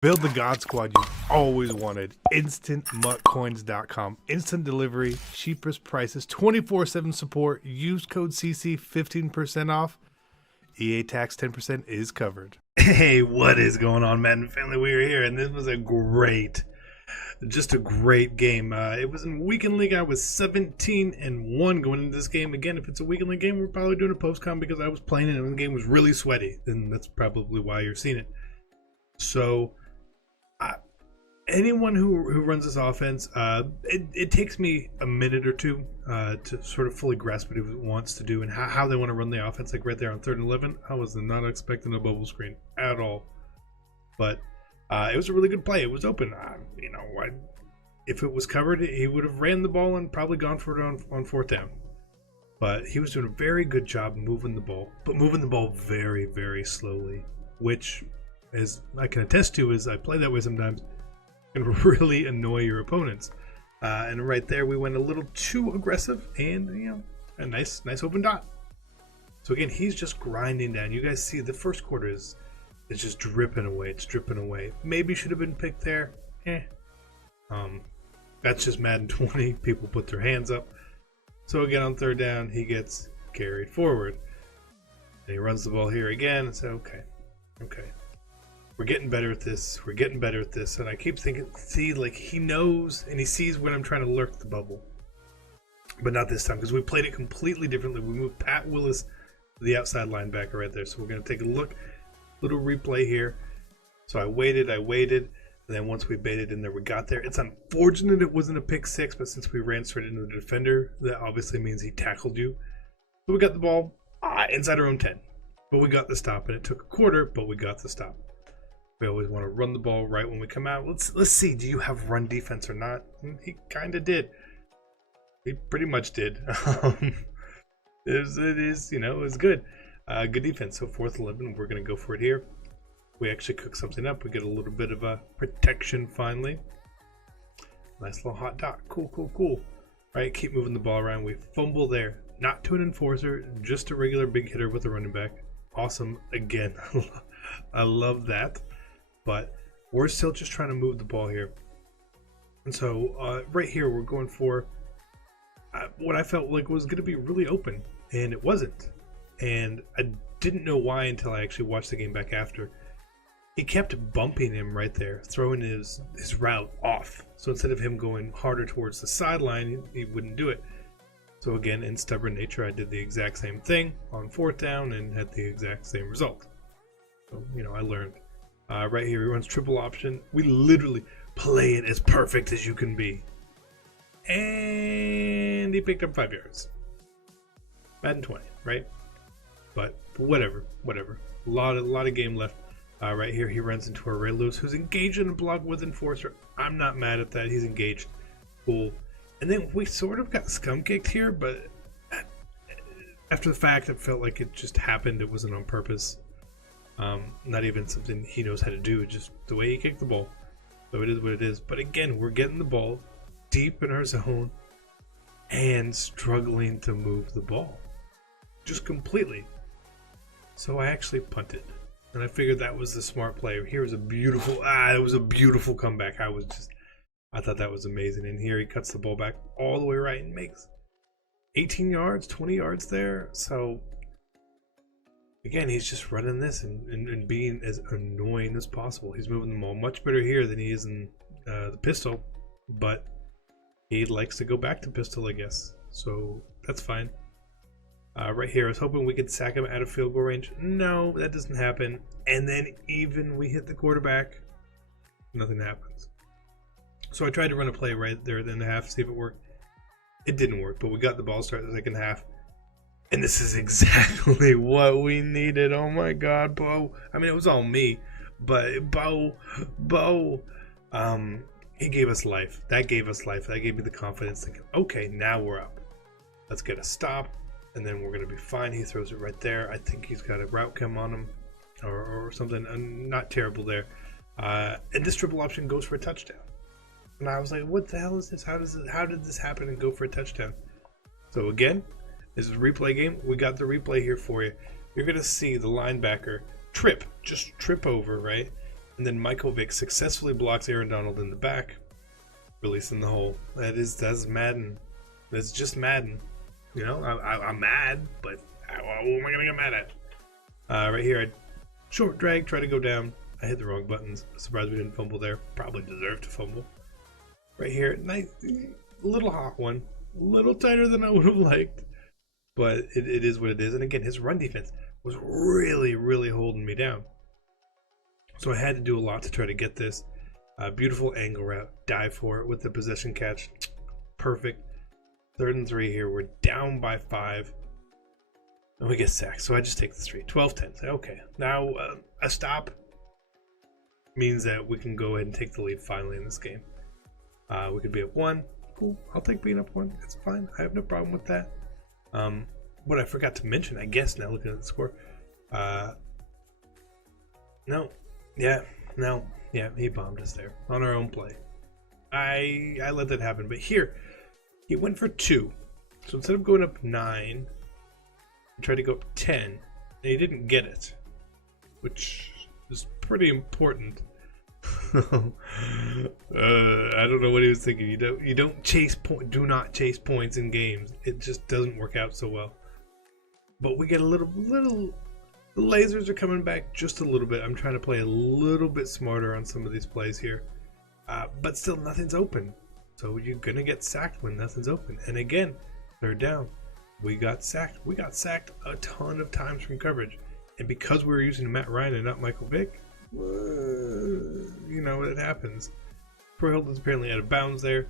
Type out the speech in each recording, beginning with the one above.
Build the God Squad you've always wanted. InstantMuttCoins.com. Instant delivery, cheapest prices, 24/7 support. Use code CC 15% off. EA tax 10% is covered. Hey, what is going on, Madden family? We are here, and this was just a great game. It was in Weekend League. I was 17-1 going into this game. Again, if it's a Weekend League game, we're probably doing a post-com because I was playing it and the game was really sweaty, and that's probably why you're seeing it. So, anyone who runs this offense, it takes me a minute or two to sort of fully grasp what he wants to do and how they want to run the offense. Like right there on 3rd and 11, I was not expecting a bubble screen at all. But it was a really good play. It was open. If it was covered, he would have ran the ball and probably gone for it on 4th down. But he was doing a very good job moving the ball, but moving the ball very, very slowly, which, as I can attest to, is I play that way sometimes. Can really annoy your opponents. And right there, we went a little too aggressive, and a nice open dot. So again, he's just grinding down. You guys see the first quarter is just dripping away. It's dripping away. Maybe should have been picked there. That's just Madden 20. People put their hands up. So again, on 3rd down, he gets carried forward. And he runs the ball here again. So okay. We're getting better at this. And I keep thinking, like he knows and he sees when I'm trying to lurk the bubble. But not this time, because we played it completely differently. We moved Pat Willis to the outside linebacker right there. So we're going to take a look, little replay here. So I waited, and then once we baited in there, we got there. It's unfortunate it wasn't a pick six, but since we ran straight into the defender, that obviously means he tackled you. So we got the ball inside our own 10. But we got the stop, and it took a quarter, but we got the stop. We always want to run the ball right when we come out. Let's see. Do you have run defense or not? He kind of did. He pretty much did. It was good. Good defense. So 4th 11, we're going to go for it here. We actually cook something up. We get a little bit of a protection finally. Nice little hot dot. Cool. All right, keep moving the ball around. We fumble there. Not to an enforcer, just a regular big hitter with a running back. Awesome. Again, I love that. But we're still just trying to move the ball here. And so right here, we're going for what I felt like was going to be really open. And it wasn't. And I didn't know why until I actually watched the game back after. He kept bumping him right there, throwing his route off. So instead of him going harder towards the sideline, he wouldn't do it. So again, in stubborn nature, I did the exact same thing on 4th down and had the exact same result. So, I learned. Right here, he runs triple option. We literally play it as perfect as you can be. And he picked up 5 yards. Madden 20, right? But whatever. A lot of game left. Right here, he runs into a Ray Lewis, who's engaged in a block with Enforcer. I'm not mad at that. He's engaged. Cool. And then we sort of got scum kicked here, but after the fact, it felt like it just happened. It wasn't on purpose. Not even something he knows how to do, just the way he kicked the ball. So it is what it is. But again, we're getting the ball deep in our zone and struggling to move the ball. Just completely. So I actually punted. And I figured that was the smart play. Here was it was a beautiful comeback. I thought that was amazing. And here he cuts the ball back all the way right and makes 18 yards, 20 yards there. So again, he's just running this and being as annoying as possible. He's moving the ball much better here than he is in the pistol, but he likes to go back to pistol, I guess. So that's fine. Right here, I was hoping we could sack him out of field goal range. No, that doesn't happen. And then even we hit the quarterback, nothing happens. So I tried to run a play right there in the half, see if it worked. It didn't work, but we got the ball started the 2nd half. And this is exactly what we needed. Oh my God, Bo. I mean, it was all me, but Bo, he gave us life. That gave us life. That gave me the confidence thinking, okay, now we're up. Let's get a stop, and then we're going to be fine. He throws it right there. I think he's got a route come on him or something. Not terrible there. And this triple option goes for a touchdown. And I was like, what the hell is this? How did this happen and go for a touchdown? So again, this is a replay game. We got the replay here for you. You're going to see the linebacker just trip over, right? And then Michael Vick successfully blocks Aaron Donald in the back, releasing the hole. That's Madden. That's just Madden. You know, I'm mad, but what am I gonna get mad at? Right here, I short drag, try to go down. I hit the wrong buttons. Surprised we didn't fumble there. Probably deserved to fumble. Right here, nice, little hot one. A little tighter than I would have liked. But it is what it is. And again, his run defense was really, really holding me down. So I had to do a lot to try to get this. Beautiful angle route. Dive for it with the possession catch. Perfect. 3rd and 3 here. We're down by 5. And we get sacked. So I just take the 3. 12-10. Okay. Now a stop means that we can go ahead and take the lead finally in this game. We could be at 1. Cool. I'll take being up 1. It's fine. I have no problem with that. What I forgot to mention, I guess, now looking at the score. No. Yeah, he bombed us there on our own play. I let that happen. But here, he went for 2. So instead of going up 9, he tried to go up 10. And he didn't get it, which is pretty important. I don't know what he was thinking. You don't chase do not chase points in games. It just doesn't work out so well. But we get a little the lasers are coming back just a little bit. I'm trying to play a little bit smarter on some of these plays here. But still nothing's open. So you're gonna get sacked when nothing's open. And again, 3rd down. We got sacked. We got sacked a ton of times from coverage. And because we were using Matt Ryan and not Michael Vick, you know, it happens. Troy Hilton's apparently out of bounds there.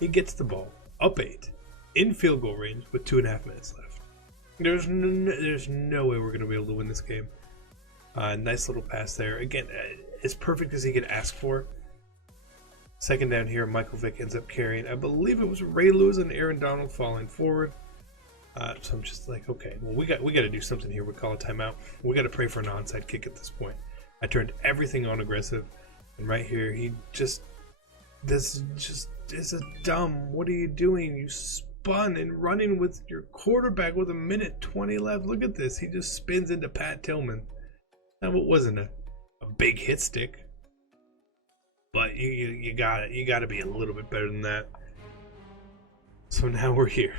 He gets the ball up 8 in field goal range with 2.5 minutes left. There's no way we're going to be able to win this game. Nice little pass there. Again, as perfect as he could ask for. 2nd down here, Michael Vick ends up carrying. I believe it was Ray Lewis and Aaron Donald falling forward. So I'm just like, okay, well, we got to do something here. We call a timeout. We got to pray for an onside kick at this point. I turned everything on aggressive, and right here, this is a dumb. What are you doing? You spun and running with your quarterback with 1:20 left. Look at this. He just spins into Pat Tillman. Now, it wasn't a big hit stick, but you got it. You got to be a little bit better than that. So now we're here.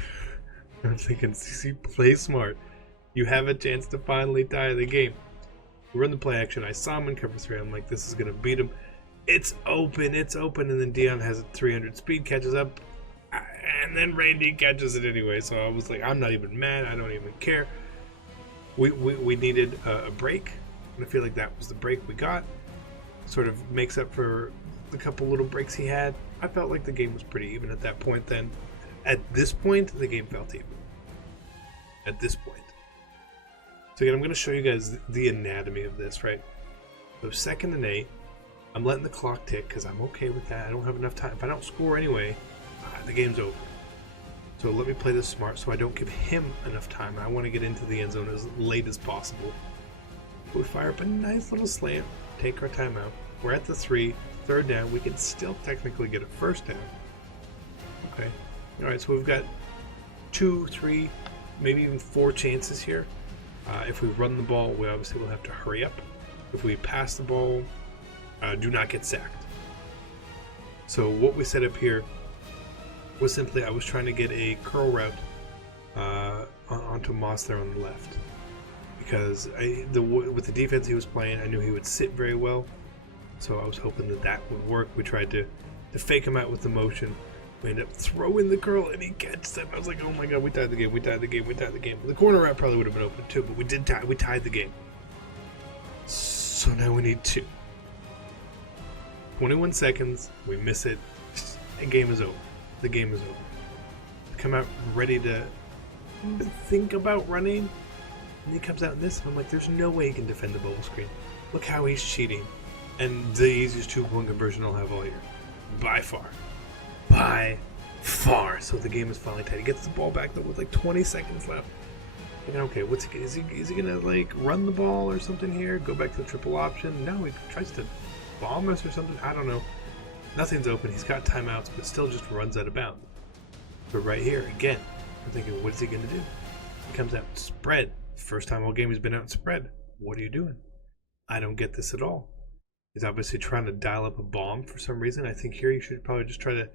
I'm thinking, CC, play smart. You have a chance to finally tie the game. We run the play action. I saw him in cover 3. I'm like, this is going to beat him. It's open. And then Dion has a 300 speed, catches up. And then Randy catches it anyway. So I was like, I'm not even mad. I don't even care. We needed a break. And I feel like that was the break we got. Sort of makes up for the couple little breaks he had. I felt like the game was pretty even at that point then. At this point, the game felt even. At this point. So again, I'm going to show you guys the anatomy of this, right? So 2nd and 8. I'm letting the clock tick because I'm okay with that. I don't have enough time. If I don't score anyway, the game's over. So let me play this smart so I don't give him enough time. I want to get into the end zone as late as possible. We fire up a nice little slant, take our timeout. We're at the 3, 3rd down. We can still technically get a 1st down. Okay. All right, so we've got 2, 3, maybe even 4 chances here. If we run the ball, we obviously will have to hurry up. If we pass the ball, do not get sacked. So what we set up here was simply I was trying to get a curl route onto Moss there on the left. Because with the defense he was playing, I knew he would sit very well. So I was hoping that would work. We tried to fake him out with the motion. We ended up throwing the curl, and he catches it. I was like, oh my god, we tied the game. The corner route probably would have been open too, but we tied the game. So now we need 2. 21 seconds, we miss it. The game is over. The game is over. Come out ready to think about running, and he comes out in this, and I'm like, there's no way he can defend the bubble screen. Look how he's cheating. And the easiest 2-point conversion I'll have all year. By far. So the game is finally tight. He gets the ball back though with like 20 seconds left. And okay, is he gonna like run the ball or something here? Go back to the triple option? No, he tries to bomb us or something. I don't know. Nothing's open. He's got timeouts, but still just runs out of bounds. But right here again, I'm thinking, what is he gonna do? He comes out spread. First time all game he's been out in spread. What are you doing? I don't get this at all. He's obviously trying to dial up a bomb for some reason. I think here you should probably just try to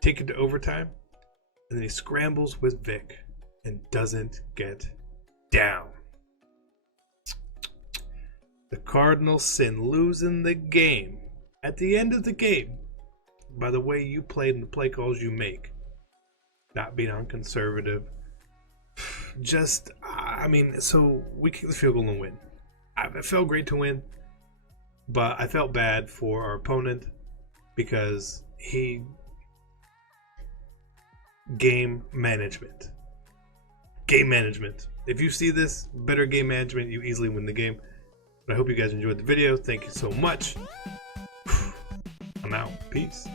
take it to overtime. And then he scrambles with Vic and doesn't get down. The Cardinals sin, losing the game at the end of the game by the way you played and the play calls you make. Not being unconservative. Just, I mean, so we kick the field goal and win. It felt great to win, but I felt bad for our opponent because game management. If you see this, better game management, you easily win the game. But I hope you guys enjoyed the video. Thank you so much. I'm out. Peace.